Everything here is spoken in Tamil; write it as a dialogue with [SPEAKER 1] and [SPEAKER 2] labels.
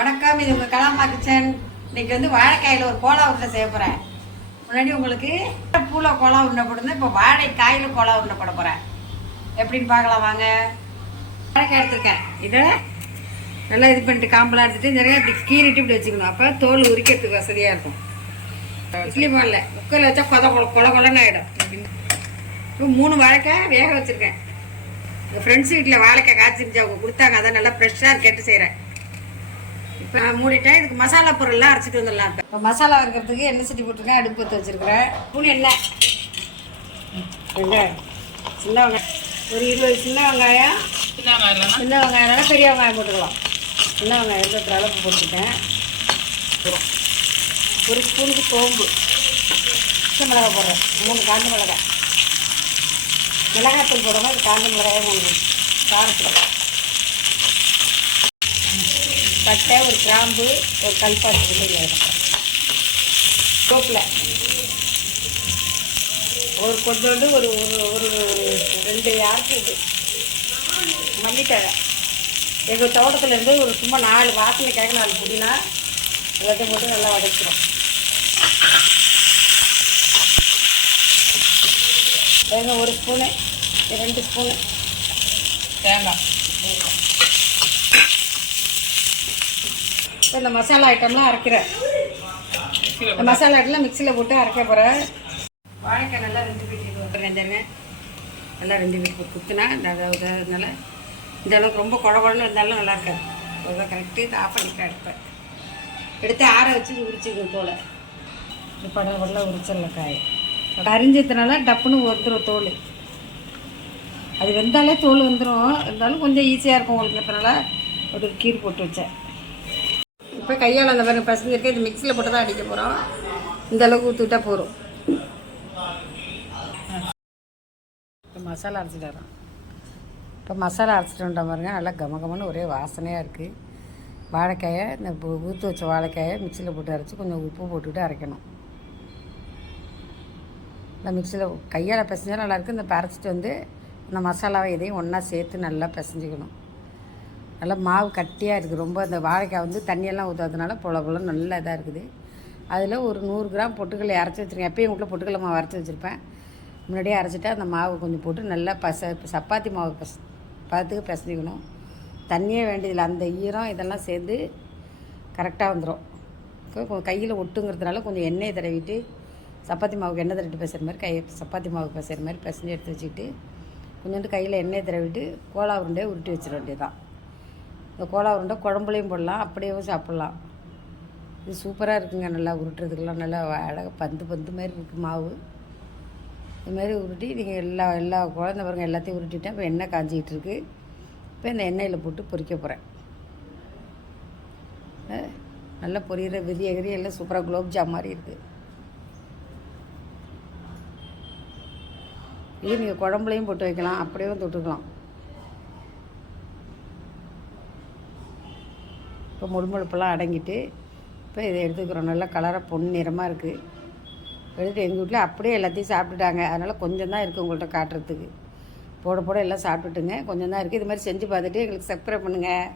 [SPEAKER 1] வணக்கம் இது உங்கள் கலாமா கிச்சன் இன்னைக்கு வந்து வாழைக்காயில் ஒரு கோலா உருண்டை செய்ய போகிறேன் முன்னாடி உங்களுக்கு பூவில் கோலா உருண்டை போட்டுருந்தேன் இப்போ வாழைக்காயில் கோலா உருண்டை போட போகிறேன் எப்படின்னு பார்க்கலாம் வாங்க. வாழைக்காய் எடுத்திருக்கேன். இதை நல்லா இது பண்ணிட்டு காம்பெலாம் எடுத்துகிட்டு நிறைய இப்படி கீறிட்டு இப்படி வச்சுக்கணும். அப்போ தோல் உரிக்கிறதுக்கு வசதியாக இருக்கும். இட்லி பால்ல குக்கரில் வச்சா கொத கொல கொல கொலன்னு ஆகிடும் இப்போ மூணு வாழைக்காய் வேக வச்சுருக்கேன். எங்கள் ஃப்ரெண்ட்ஸ் வீட்டில் வாழைக்காய் காய்ச்சிருந்துச்சு அவங்க கொடுத்தாங்க. அதான் நல்லா ஃப்ரெஷ்ஷாக கேட்டு செய்கிறேன் இப்போ நான் மூடிட்டேன். இதுக்கு மசாலா பொருள்லாம் அரைச்சிட்டு வந்துடலாம் இப்போ. இப்போ மசாலா வறுக்கிறதுக்கு எண்ணெய் சட்டி போட்டிருக்கேன் அடுப்பு பற்ற வச்சுருக்கிறேன். ஸ்பூன் எண்ணெய். வெங்காயம். சின்ன வெங்காயம். ஒரு இருபது சின்ன வெங்காயம். சின்ன வெங்காயம் வெங்காயம்னால பெரிய வெங்காயம் போட்டுக்கலாம். சின்ன வெங்காயம் இருக்கிற அளவுக்கு போட்டுக்கிட்டேன் ஒரு ஸ்பூனுக்கு சோம்பு. பச்சை மிளகாய் போடுறேன். மூணு காஞ்ச மிளகாய். மிளகாத்தூள் தூள் அது காஞ்ச மிளகாயே மூணு காரத்தில் பட்டை ஒரு கிராம்பு ஒரு கல்பாட்டு சோப்பில். ஒரு கொண்டு ஒரு ஒரு ஒரு ரெண்டு யாருக்கு இது? மல்லித்தழை. எங்கள் தோட்டத்துலேருந்து ஒரு சும்மா நாலு வாசனைக்காக நாலு புதினா. எல்லாத்தையும் போட்டு நல்லா வதக்கிறோம். தேங்காய் ஒரு ஸ்பூனு ரெண்டு ஸ்பூனு. தேங்காய். இந்த மசாலா ஐட்டம்லாம் அரைக்கிறேன் இந்த மசாலா ஐட்டம்லாம் மிக்சியில் போட்டு அரைக்க போகிறேன் வாழைக்காய் நல்லா ரெண்டு வீட்டுக்கு ரெண்டுங்க நல்லா ரெண்டு வீட்டுக்கு குத்துனா இந்த அதனால இந்த அளவுக்கு ரொம்ப குழ இருந்தாலும் நல்லா இருக்காது அதான் கரெக்டு இது ஆஃப் எடுப்பேன் எடுத்து ஆற வச்சு உரிச்சுக்கணும் தோலை. இந்த படம் படல உரிச்சிடல காய். அரிஞ்சதுனால டப்புன்னு ஒருத்தரும் தோல். அது வெந்தாலே தோல் வந்துடும் இருந்தாலும் கொஞ்சம் ஈஸியாக இருக்கும் உங்களுக்கு உங்களுக்குறதுனால ஒரு கீர் போட்டு வச்சேன். இப்போ கையால் அந்த பாருங்க பசங்க இது மிக்சியில் போட்டு தான் அடிக்க போகிறோம் இந்த அளவுக்கு ஊற்றிட்டா போதும். இப்போ மசாலா அரைச்சிட்டு வரோம் இப்போ மசாலா அரைச்சிட்டு வந்தோம் பாருங்க நல்லா கம கமன்னு ஒரே வாசனையாக இருக்குது வாழைக்காயை இந்த ஊற்று ஊற்றி வச்ச வாழைக்காயை மிக்சியில் போட்டு அரைச்சி கொஞ்சம் உப்பு போட்டுக்கிட்டு அரைக்கணும். இந்த மிக்சியில் கையால் பிசைஞ்சா நல்லாயிருக்கு இந்த பரைச்சிட்டு வந்து இந்த மசாலாவை இதையும் ஒன்றா சேர்த்து நல்லா பிசைஞ்சிக்கணும். நல்லா மாவு கட்டியாக இருக்குது ரொம்ப அந்த வாழைக்காய் வந்து தண்ணியெல்லாம் ஊற்றாதனால பொல பொல நல்லா இதாக இருக்குது. அதில் ஒரு நூறு கிராம் பொட்டுக்கல்லை அரைச்சி வச்சுருக்கேன். எப்பயும் வீட்டில் பொட்டுக்கல்லை மாவு அரைச்சி வச்சுருப்பேன். முன்னாடியே அரைச்சிட்டு அந்த மாவு கொஞ்சம் போட்டு நல்லா பச சப்பாத்தி மாவு பச பார்த்துக்கு பிசைஞ்சிக்கணும். தண்ணியே வேண்டியதில்லை. அந்த ஈரம் இதெல்லாம் சேர்ந்து கரெக்டாக வந்துடும் கையில் ஒட்டுங்கிறதுனால கொஞ்சம் எண்ணெயை தடவிட்டு சப்பாத்தி மாவுக்கு எண்ணெய் தடவிட்டு பேசுகிற மாதிரி கை சப்பாத்தி மாவு பேசுகிற மாதிரி பிசைஞ்சு எடுத்து வச்சுக்கிட்டு கொஞ்சோண்டு கையில் எண்ணெயை தடவிட்டு கோலா உருண்டையை உருட்டி வச்சிட வேண்டியதான் இந்த கோலா உருண்டை குழம்புலையும் போடலாம் அப்படியேவும் சாப்பிட்லாம். இது சூப்பராக இருக்குங்க நல்லா உருட்டுறதுக்கெல்லாம் நல்லா அழகாக பந்து பந்து மாதிரி இருக்குது மாவு. இது மாதிரி உருட்டி நீங்கள் எல்லா எல்லா குழந்த பாருங்க எல்லாத்தையும் உருட்டிட்டேன் இப்போ எண்ணெய் காஞ்சிக்கிட்டு இருக்கு. இப்போ இந்த எண்ணெயில் போட்டு பொரிக்க போகிறேன் நல்லா பொரியிற விரிய விரிய எல்லாம் சூப்பராக குலோப் ஜாம் மாதிரி இருக்குது இது நீங்கள் குழம்புலையும் போட்டு வைக்கலாம் அப்படியே தொட்டுக்கலாம் இப்போ முழுமுழுப்பெல்லாம் அடங்கிட்டு இப்போ இதை எடுத்துக்கிறோம். நல்லா கலராக பொன்னிறமாக இருக்குது எடுத்து எங்கள் வீட்டில் அப்படியே எல்லாத்தையும் சாப்பிட்டுட்டாங்க. அதனால் கொஞ்சம் தான் இருக்குது உங்கள்கிட்ட காட்டுறதுக்கு. போட போட எல்லாம் சாப்பிட்டுட்டுங்க. கொஞ்சம் தான் இருக்குது இது மாதிரி செஞ்சு பார்த்துட்டு எங்களுக்கு சப்ஸ்கிரைப் பண்ணுங்கள்